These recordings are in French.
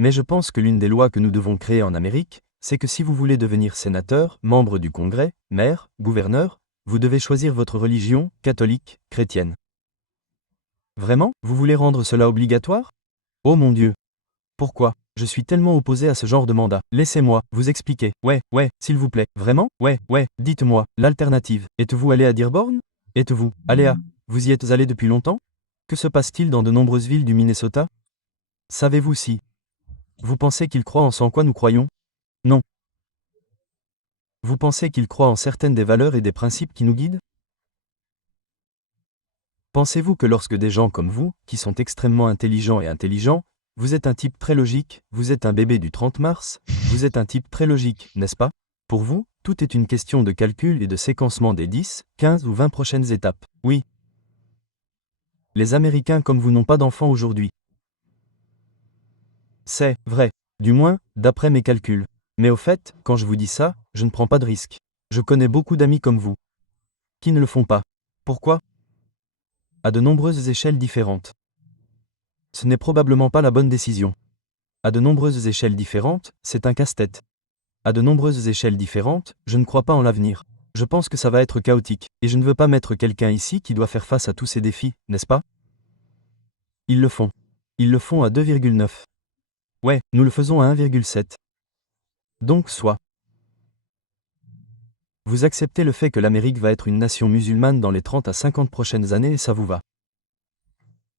Mais je pense que l'une des lois que nous devons créer en Amérique, c'est que si vous voulez devenir sénateur, membre du Congrès, maire, gouverneur, vous devez choisir votre religion, catholique, chrétienne. Vraiment, vous voulez rendre cela obligatoire? Oh mon Dieu! Pourquoi? Je suis tellement opposé à ce genre de mandat. Laissez-moi vous expliquer. Ouais, s'il vous plaît. Vraiment? Ouais, dites-moi, l'alternative. Êtes-vous allé à Dearborn? Êtes-vous allé à... Vous y êtes allé depuis longtemps? Que se passe-t-il dans de nombreuses villes du Minnesota? Savez-vous si... Vous pensez qu'ils croient en ce en quoi nous croyons? Non. Vous pensez qu'ils croient en certaines des valeurs et des principes qui nous guident? Pensez-vous que lorsque des gens comme vous, qui sont extrêmement intelligents et intelligents, vous êtes un type très logique, vous êtes un bébé du 30 mars, vous êtes un type très logique, n'est-ce pas? Pour vous, tout est une question de calcul et de séquencement des 10, 15 ou 20 prochaines étapes. Oui. Les Américains comme vous n'ont pas d'enfants aujourd'hui. C'est vrai. Du moins, d'après mes calculs. Mais au fait, quand je vous dis ça, je ne prends pas de risque. Je connais beaucoup d'amis comme vous. Qui ne le font pas. Pourquoi? À de nombreuses échelles différentes. Ce n'est probablement pas la bonne décision. À de nombreuses échelles différentes, c'est un casse-tête. À de nombreuses échelles différentes, je ne crois pas en l'avenir. Je pense que ça va être chaotique, et je ne veux pas mettre quelqu'un ici qui doit faire face à tous ces défis, n'est-ce pas? Ils le font. Ils le font à 2,9. Ouais, nous le faisons à 1,7. Donc soit. Vous acceptez le fait que l'Amérique va être une nation musulmane dans les 30 à 50 prochaines années et ça vous va.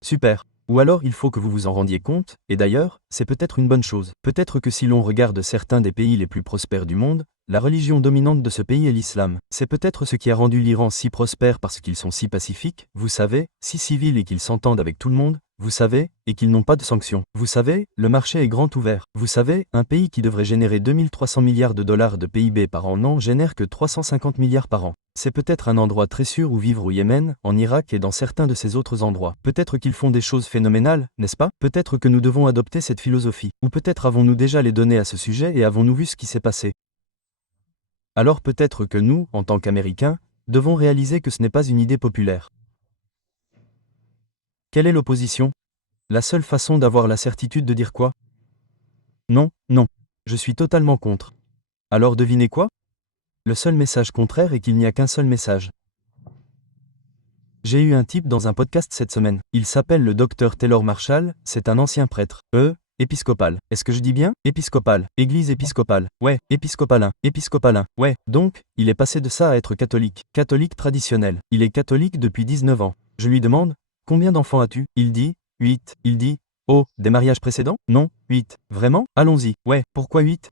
Super. Ou alors il faut que vous vous en rendiez compte, et d'ailleurs, c'est peut-être une bonne chose. Peut-être que si l'on regarde certains des pays les plus prospères du monde, la religion dominante de ce pays est l'islam. C'est peut-être ce qui a rendu l'Iran si prospère parce qu'ils sont si pacifiques, vous savez, si civils et qu'ils s'entendent avec tout le monde, vous savez, et qu'ils n'ont pas de sanctions. Vous savez, le marché est grand ouvert. Vous savez, un pays qui devrait générer 2300 milliards de dollars de PIB par an n'en génère que 350 milliards par an. C'est peut-être un endroit très sûr où vivre au Yémen, en Irak et dans certains de ces autres endroits. Peut-être qu'ils font des choses phénoménales, n'est-ce pas? Peut-être que nous devons adopter cette philosophie. Ou peut-être avons-nous déjà les données à ce sujet et avons-nous vu ce qui s'est passé. Alors peut-être que nous, en tant qu'Américains, devons réaliser que ce n'est pas une idée populaire. Quelle est l'opposition? La seule façon d'avoir la certitude de dire quoi? Non. Je suis totalement contre. Alors devinez quoi? Le seul message contraire est qu'il n'y a qu'un seul message. J'ai eu un type dans un podcast cette semaine. Il s'appelle le Dr Taylor Marshall, c'est un ancien prêtre. Épiscopal. Est-ce que je dis bien? Épiscopal. Église épiscopale. Ouais, épiscopalin. Épiscopalin. Ouais, donc, il est passé de ça à être catholique. Catholique traditionnel. Il est catholique depuis 19 ans. Je lui demande, combien d'enfants as-tu? Il dit, 8. Il dit, oh, des mariages précédents? Non, 8. Vraiment? Allons-y. Ouais, pourquoi 8?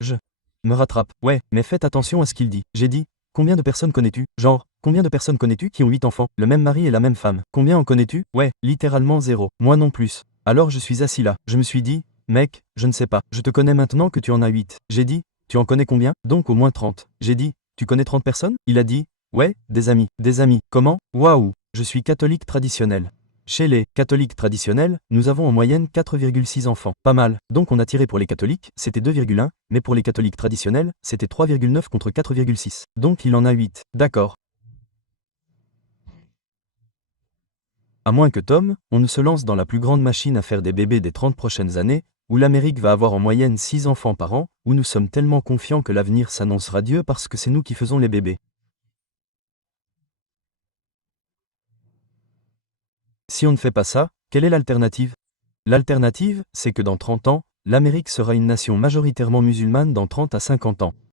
Je me rattrape. Ouais, mais faites attention à ce qu'il dit. J'ai dit, combien de personnes connais-tu? Genre, combien de personnes connais-tu qui ont 8 enfants? Le même mari et la même femme. Combien en connais-tu? Ouais, littéralement 0. Moi non plus. Alors je suis assis là. Je me suis dit, mec, je ne sais pas. Je te connais maintenant que tu en as 8. J'ai dit, tu en connais combien? Donc au moins 30. J'ai dit, tu connais 30 personnes? Il a dit, ouais, des amis. Des amis. Comment? Waouh, je suis catholique traditionnel. Chez les catholiques traditionnels, nous avons en moyenne 4,6 enfants. Pas mal. Donc on a tiré pour les catholiques, c'était 2,1, mais pour les catholiques traditionnels, c'était 3,9 contre 4,6. Donc il en a 8. D'accord. À moins que Tom, on ne se lance dans la plus grande machine à faire des bébés des 30 prochaines années, où l'Amérique va avoir en moyenne 6 enfants par an, où nous sommes tellement confiants que l'avenir s'annonce radieux parce que c'est nous qui faisons les bébés. Si on ne fait pas ça, quelle est l'alternative? L'alternative, c'est que dans 30 ans, l'Amérique sera une nation majoritairement musulmane dans 30 à 50 ans.